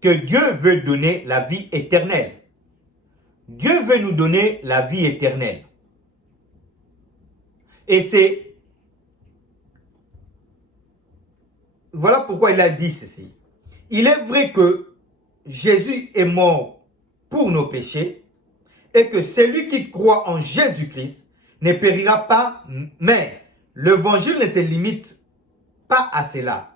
que Dieu veut donner la vie éternelle. Dieu veut nous donner la vie éternelle. Et c'est... Voilà pourquoi il a dit ceci. Il est vrai que Jésus est mort pour nos péchés et que celui qui croit en Jésus-Christ ne périra pas, mais l'évangile ne se limite pas à cela.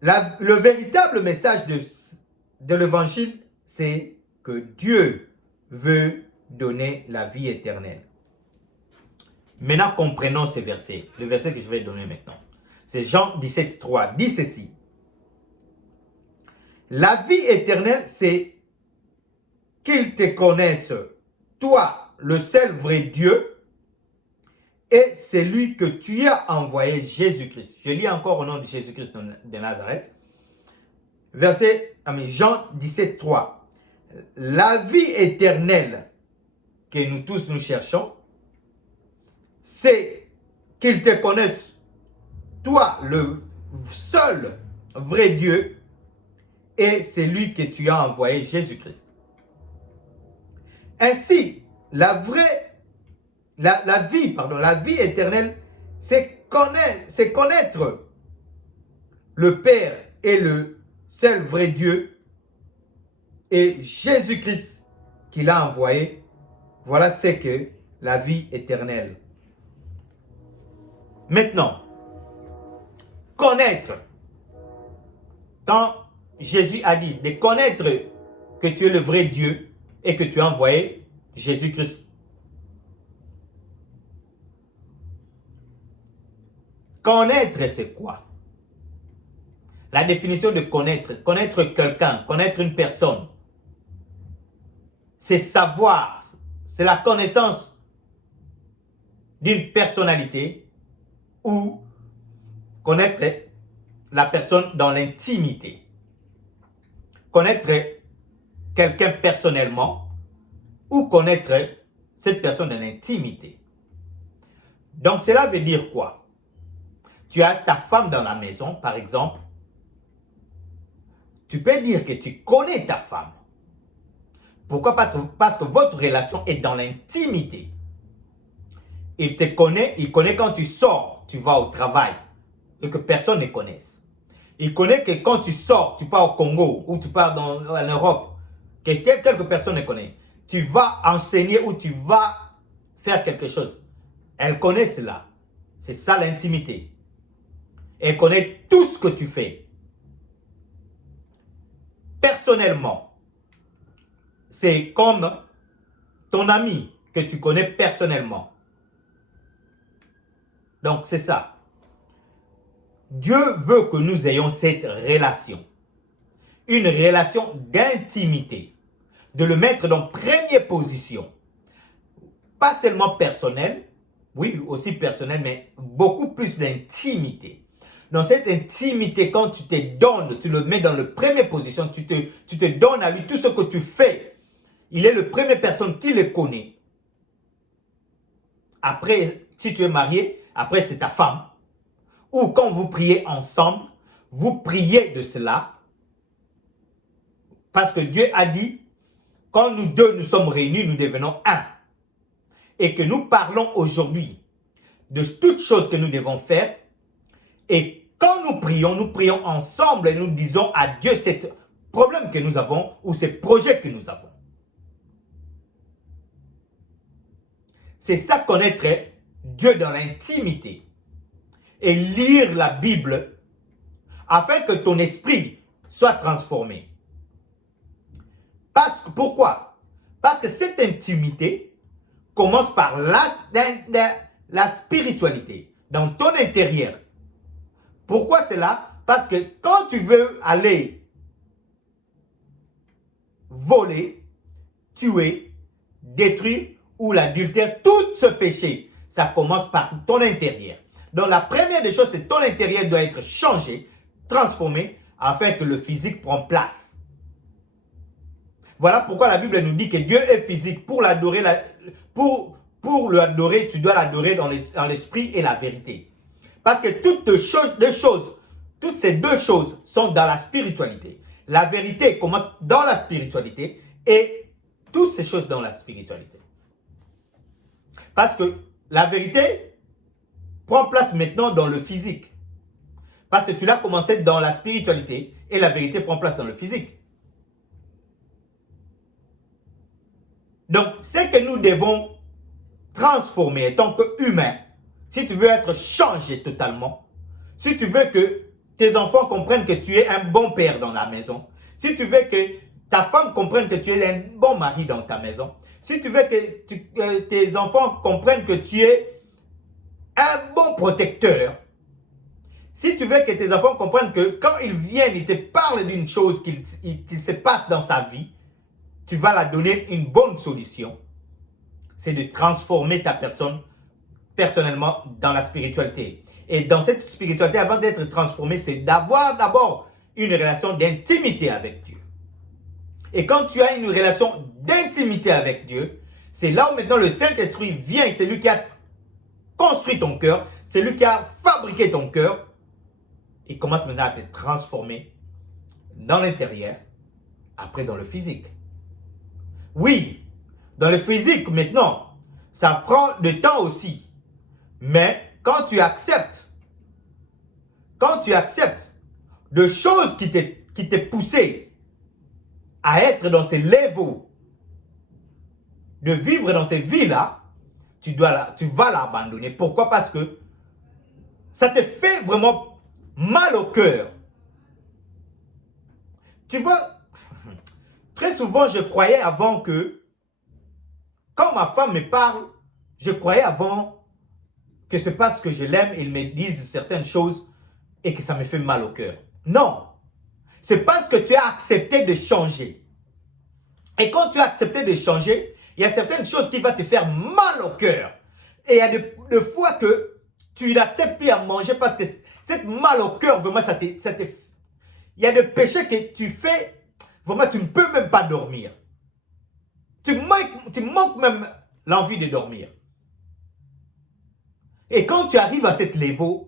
Le véritable message de l'évangile, c'est que Dieu veut donner la vie éternelle. Maintenant, comprenons ce verset, le verset que je vais donner maintenant. C'est Jean 17, 3, dit ceci. La vie éternelle, c'est qu'ils te connaissent, toi, le seul vrai Dieu, et celui que tu as envoyé, Jésus-Christ. Je lis encore au nom de Jésus-Christ de Nazareth. Jean 17, 3. La vie éternelle que nous tous nous cherchons, c'est qu'ils te connaissent, toi, le seul vrai Dieu, et celui que tu as envoyé, Jésus-Christ. Ainsi, la vie éternelle, c'est connaître le Père et le seul vrai Dieu et Jésus-Christ qu'il a envoyé. Voilà ce que la vie éternelle. Maintenant, connaître. Quand Jésus a dit de connaître que tu es le vrai Dieu et que tu as envoyé Jésus-Christ. Connaître, c'est quoi? La définition de connaître, connaître quelqu'un, connaître une personne, c'est savoir, c'est la connaissance d'une personnalité ou connaître la personne dans l'intimité. Connaître quelqu'un personnellement ou connaître cette personne dans l'intimité. Donc cela veut dire quoi? Tu as ta femme dans la maison, par exemple. Tu peux dire que tu connais ta femme. Pourquoi? Parce que votre relation est dans l'intimité. Il te connaît, il connaît quand tu sors, tu vas au travail et que personne ne connaisse. Il connaît que quand tu sors, tu pars au Congo ou tu pars en Europe, que quelques personnes ne connaissent. Tu vas enseigner ou tu vas faire quelque chose. Elle connaît cela. C'est ça l'intimité. Elle connaît tout ce que tu fais. Personnellement, c'est comme ton ami que tu connais personnellement. Donc c'est ça. Dieu veut que nous ayons cette relation. Une relation d'intimité. De le mettre dans première position. Pas seulement personnel, oui aussi personnel, mais beaucoup plus d'intimité. Dans cette intimité, quand tu te donnes, tu le mets dans la première position, tu te donnes à lui tout ce que tu fais. Il est la première personne qui le connaît. Après, si tu es marié, après c'est ta femme. Ou quand vous priez ensemble, vous priez de cela. Parce que Dieu a dit, quand nous deux nous sommes réunis, nous devenons un. Et que nous parlons aujourd'hui de toutes choses que nous devons faire. Et quand nous prions ensemble et nous disons à Dieu ce problème que nous avons ou ce projet que nous avons. C'est ça, connaître Dieu dans l'intimité. Et lire la Bible afin que ton esprit soit transformé. Pourquoi? Parce que cette intimité commence par la spiritualité, dans ton intérieur. Pourquoi cela? Parce que quand tu veux aller voler, tuer, détruire ou l'adultère, tout ce péché, ça commence par ton intérieur. Donc la première des choses, c'est ton intérieur doit être changé, transformé, afin que le physique prenne place. Voilà pourquoi la Bible nous dit que Dieu est physique. Pour l'adorer, tu dois l'adorer dans l'esprit et la vérité. Parce que toutes les choses toutes ces deux choses sont dans la spiritualité. La vérité commence dans la spiritualité et toutes ces choses dans la spiritualité. Parce que la vérité prend place maintenant dans le physique. Parce que tu l'as commencé dans la spiritualité et la vérité prend place dans le physique. Donc, c'est que nous devons transformer en tant qu'humains, si tu veux être changé totalement, si tu veux que tes enfants comprennent que tu es un bon père dans la maison, si tu veux que ta femme comprenne que tu es un bon mari dans ta maison, si tu veux que tes enfants comprennent que tu es un bon protecteur, si tu veux que tes enfants comprennent que quand ils viennent, ils te parlent d'une chose qui se passe dans sa vie, tu vas leur donner une bonne solution. C'est de transformer ta personne personnellement dans la spiritualité. Et dans cette spiritualité, avant d'être transformé, c'est d'avoir d'abord une relation d'intimité avec Dieu. Et quand tu as une relation d'intimité avec Dieu, c'est là où maintenant le Saint-Esprit vient. C'est lui qui a construit ton cœur, c'est lui qui a fabriqué ton cœur. Il commence maintenant à te transformer dans l'intérieur, après dans le physique. Oui, dans le physique maintenant, ça prend du temps aussi. Mais quand tu acceptes de choses qui te poussé à être dans ces levels, de vivre dans ces vies-là, tu vas l'abandonner. Pourquoi? Parce que ça te fait vraiment mal au cœur. Tu vois, très souvent, je croyais avant que, quand ma femme me parle, je croyais avant que c'est parce que je l'aime, il me dise certaines choses et que ça me fait mal au cœur. Non, c'est parce que tu as accepté de changer. Et quand tu as accepté de changer, il y a certaines choses qui vont te faire mal au cœur. Et il y a des fois que tu n'acceptes plus à manger parce que cette mal au cœur, vraiment, il y a des péchés que tu fais, vraiment, tu ne peux même pas dormir. Tu manques même l'envie de dormir. Et quand tu arrives à cette level,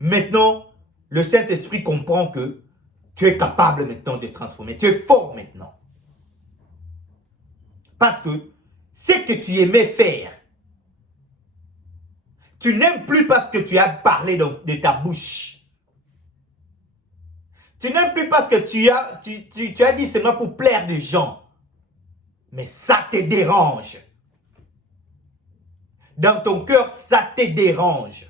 maintenant, le Saint-Esprit comprend que tu es capable maintenant de te transformer. Tu es fort maintenant. Parce que ce que tu aimais faire, tu n'aimes plus parce que tu as parlé de ta bouche. Tu n'aimes plus parce que tu as dit seulement pour plaire des gens. Mais ça te dérange. Dans ton cœur, ça te dérange.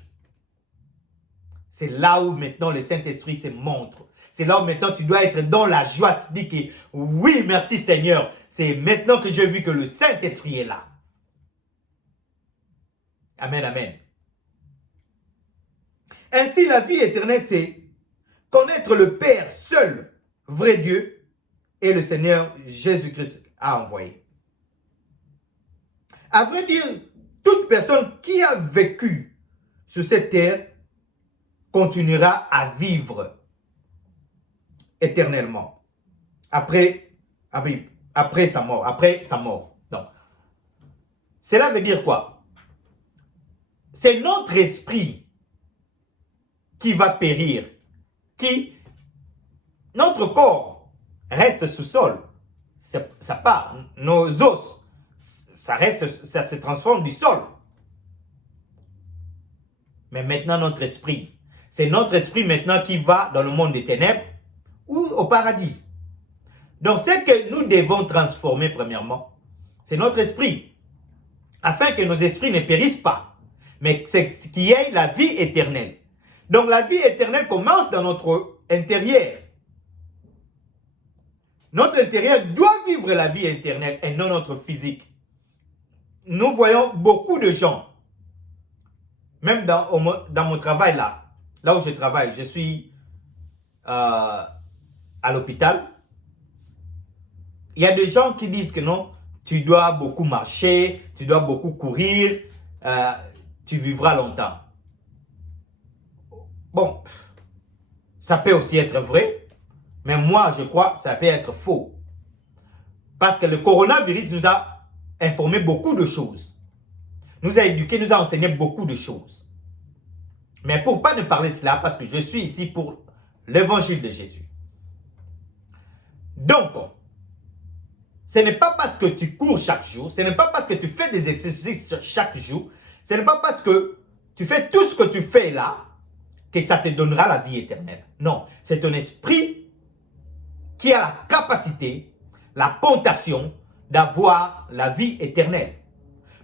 C'est là où maintenant le Saint-Esprit se montre. C'est là où maintenant tu dois être dans la joie. Tu dis que oui, merci Seigneur. C'est maintenant que j'ai vu que le Saint-Esprit est là. Amen, amen. Ainsi, la vie éternelle, c'est connaître le Père seul, vrai Dieu, et le Seigneur Jésus-Christ a envoyé. À vrai dire, toute personne qui a vécu sur cette terre continuera à vivre éternellement après sa mort. Donc, cela veut dire quoi? C'est notre esprit qui va périr, notre corps reste sous sol, ça part, nos os, ça se transforme du sol. Mais maintenant notre esprit, c'est notre esprit maintenant qui va dans le monde des ténèbres ou au paradis. Donc ce que nous devons transformer premièrement, c'est notre esprit, afin que nos esprits ne périssent pas, mais qu'il y ait la vie éternelle. Donc la vie éternelle commence dans notre intérieur. Notre intérieur doit vivre la vie éternelle et non notre physique. Nous voyons beaucoup de gens, même dans mon travail là où je travaille, je suis à l'hôpital. Il y a des gens qui disent que non, tu dois beaucoup marcher, tu dois beaucoup courir, tu vivras longtemps. Bon, ça peut aussi être vrai, mais moi je crois que ça peut être faux. Parce que le coronavirus nous a informé beaucoup de choses. Nous a éduqués, nous a enseigné beaucoup de choses. Mais pourquoi ne parler cela? Parce que je suis ici pour l'évangile de Jésus. Donc, ce n'est pas parce que tu cours chaque jour, ce n'est pas parce que tu fais des exercices chaque jour, ce n'est pas parce que tu fais tout ce que tu fais là que ça te donnera la vie éternelle. Non, c'est ton esprit qui a la capacité, la pontation d'avoir la vie éternelle.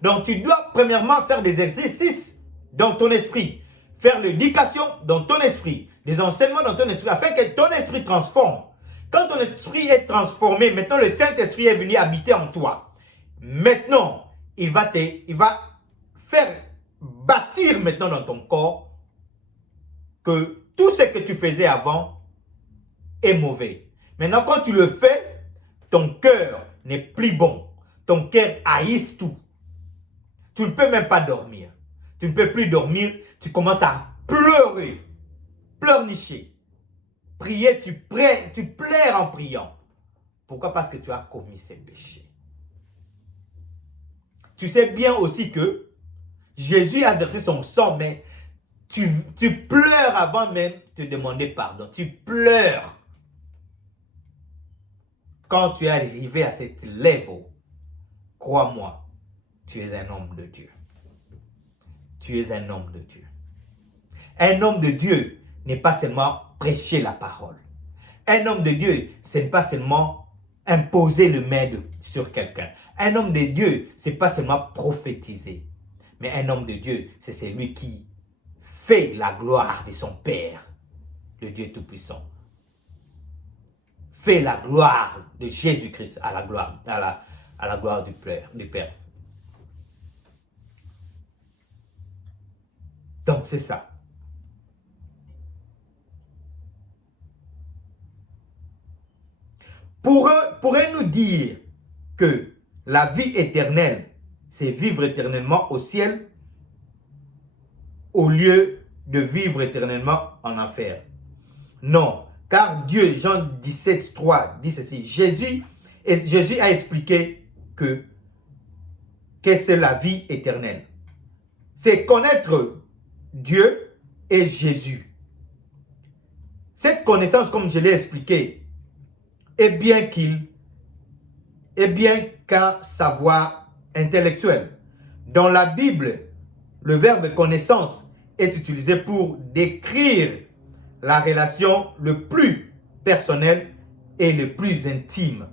Donc tu dois premièrement faire des exercices dans ton esprit, faire l'éducation dans ton esprit, des enseignements dans ton esprit, afin que ton esprit transforme. Quand ton esprit est transformé, maintenant le Saint-Esprit est venu habiter en toi. Maintenant, il va faire bâtir maintenant dans ton corps que tout ce que tu faisais avant est mauvais. Maintenant, quand tu le fais, ton cœur n'est plus bon. Ton cœur haïsse tout. Tu ne peux même pas dormir. Tu ne peux plus dormir. Tu commences à pleurer, pleurnicher. Prier, tu pleures en priant. Pourquoi? Parce que tu as commis ces péchés. Tu sais bien aussi que Jésus a versé son sang, mais tu pleures avant même de te demander pardon. Tu pleures. Quand tu es arrivé à cette level, crois-moi, tu es un homme de Dieu. Tu es un homme de Dieu. Un homme de Dieu n'est pas seulement prêcher la parole. Un homme de Dieu, ce n'est pas seulement imposer le main sur quelqu'un. Un homme de Dieu, ce n'est pas seulement prophétiser. Mais un homme de Dieu, c'est celui qui fait la gloire de son Père, le Dieu Tout-Puissant. Fait la gloire de Jésus-Christ à la gloire du Père. Donc c'est ça. Pourrait-nous dire que la vie éternelle, c'est vivre éternellement au ciel au lieu de vivre éternellement en enfer? Non, car Dieu, Jean 17, 3, dit ceci. Jésus a expliqué que c'est la vie éternelle. C'est connaître Dieu et Jésus. Cette connaissance, comme je l'ai expliqué, est bien qu'un savoir intellectuel. Dans la Bible, le verbe connaissance est utilisé pour décrire la relation le plus personnelle et le plus intime.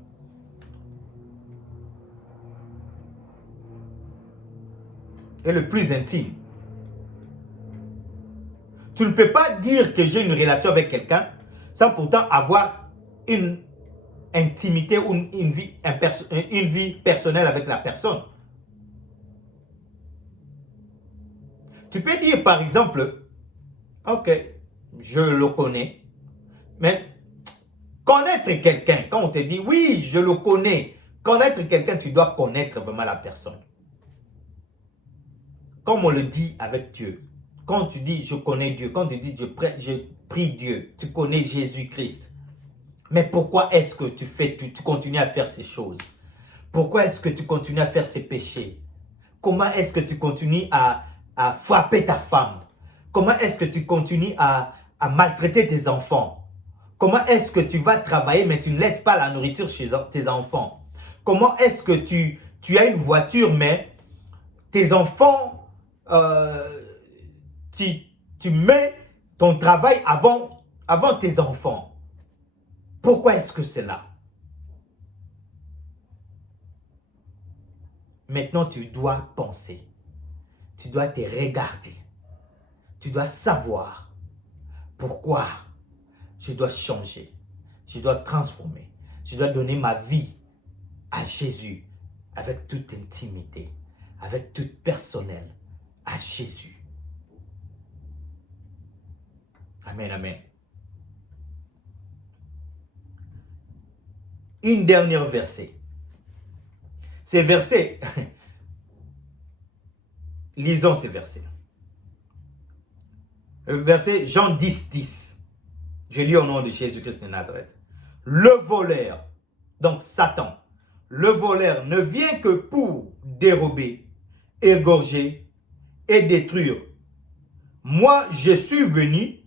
Tu ne peux pas dire que j'ai une relation avec quelqu'un sans pourtant avoir une intimité ou une vie personnelle avec la personne. Tu peux dire par exemple, ok, je le connais, mais connaître quelqu'un, quand on te dit oui, je le connais, connaître quelqu'un, tu dois connaître vraiment la personne. Comme on le dit avec Dieu. Quand tu dis je connais Dieu, quand tu dis je prie Dieu, tu connais Jésus-Christ. Mais pourquoi est-ce que tu continues à faire ces choses? Pourquoi est-ce que tu continues à faire ces péchés? Comment est-ce que tu continues à frapper ta femme? Comment est-ce que tu continues à maltraiter tes enfants? Comment est-ce que tu vas travailler mais tu ne laisses pas la nourriture chez tes enfants? Comment est-ce que tu as une voiture mais tes enfants, tu mets ton travail avant tes enfants? Pourquoi est-ce que c'est là? Maintenant, tu dois penser. Tu dois te regarder. Tu dois savoir pourquoi je dois changer. Je dois transformer. Je dois donner ma vie à Jésus avec toute intimité, avec toute personnelle, à Jésus. Amen, amen. Une dernière verset. Ces versets, lisons ces versets. Le verset Jean 10, 10. Je lis au nom de Jésus-Christ de Nazareth. Le voleur, donc Satan, le voleur ne vient que pour dérober, égorger et détruire. Moi, je suis venu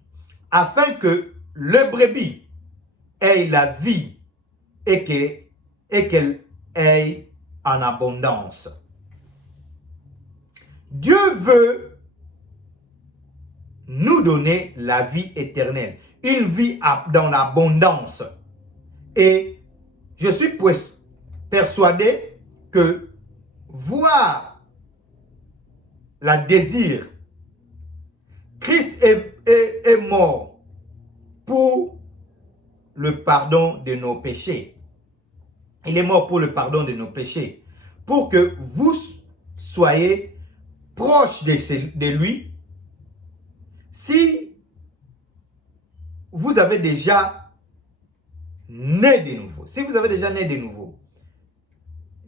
afin que le brebis ait la vie et qu'elle ait en abondance. Dieu veut nous donner la vie éternelle, une vie dans l'abondance. Et je suis persuadé que voir la désir, Christ est mort pour le pardon de nos péchés. Il est mort pour le pardon de nos péchés, pour que vous soyez proche de lui. Si vous avez déjà né de nouveau,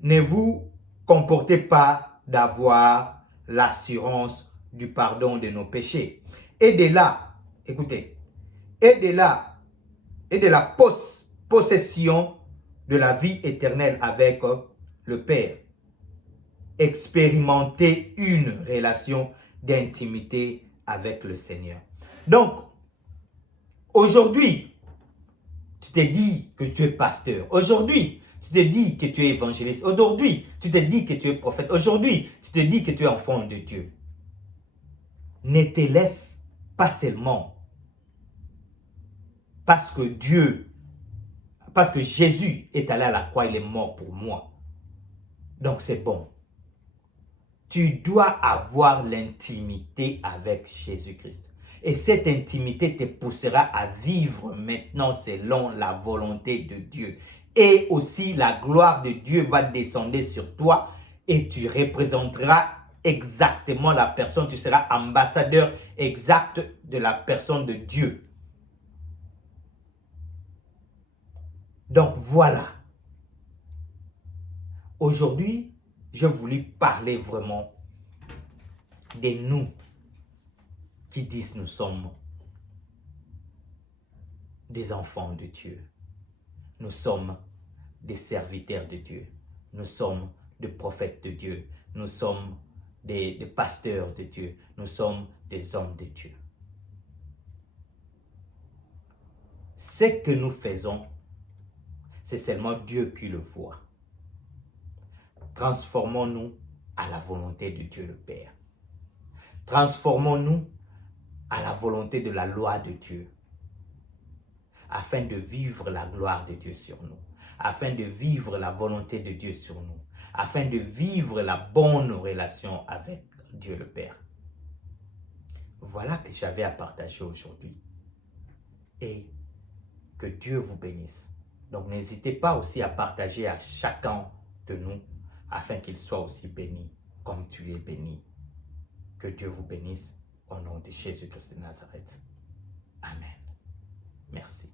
ne vous comportez pas d'avoir l'assurance du pardon de nos péchés. Et de là, écoutez, et de la possession de la vie éternelle avec le Père. Expérimenter une relation d'intimité avec le Seigneur. Donc, aujourd'hui, tu te dis que tu es pasteur. Aujourd'hui, tu te dis que tu es évangéliste. Aujourd'hui, tu te dis que tu es prophète. Aujourd'hui, tu te dis que tu es enfant de Dieu. Ne te laisse pas seulement parce que Jésus est allé à la croix, il est mort pour moi. Donc c'est bon. Tu dois avoir l'intimité avec Jésus-Christ. Et cette intimité te poussera à vivre maintenant selon la volonté de Dieu. Et aussi la gloire de Dieu va descendre sur toi et tu représenteras exactement la personne. Tu seras ambassadeur exact de la personne de Dieu. Donc voilà. Aujourd'hui, je voulais parler vraiment de nous qui disent nous sommes des enfants de Dieu. Nous sommes des serviteurs de Dieu. Nous sommes des prophètes de Dieu. Nous sommes des pasteurs de Dieu. Nous sommes des hommes de Dieu. Ce que nous faisons, c'est seulement Dieu qui le voit. Transformons-nous à la volonté de Dieu le Père. Transformons-nous à la volonté de la loi de Dieu, afin de vivre la gloire de Dieu sur nous, afin de vivre la volonté de Dieu sur nous, afin de vivre la bonne relation avec Dieu le Père. Voilà que j'avais à partager aujourd'hui. Et que Dieu vous bénisse. Donc n'hésitez pas aussi à partager à chacun de nous, afin qu'il soit aussi béni comme tu es béni. Que Dieu vous bénisse au nom de Jésus-Christ de Nazareth. Amen. Merci.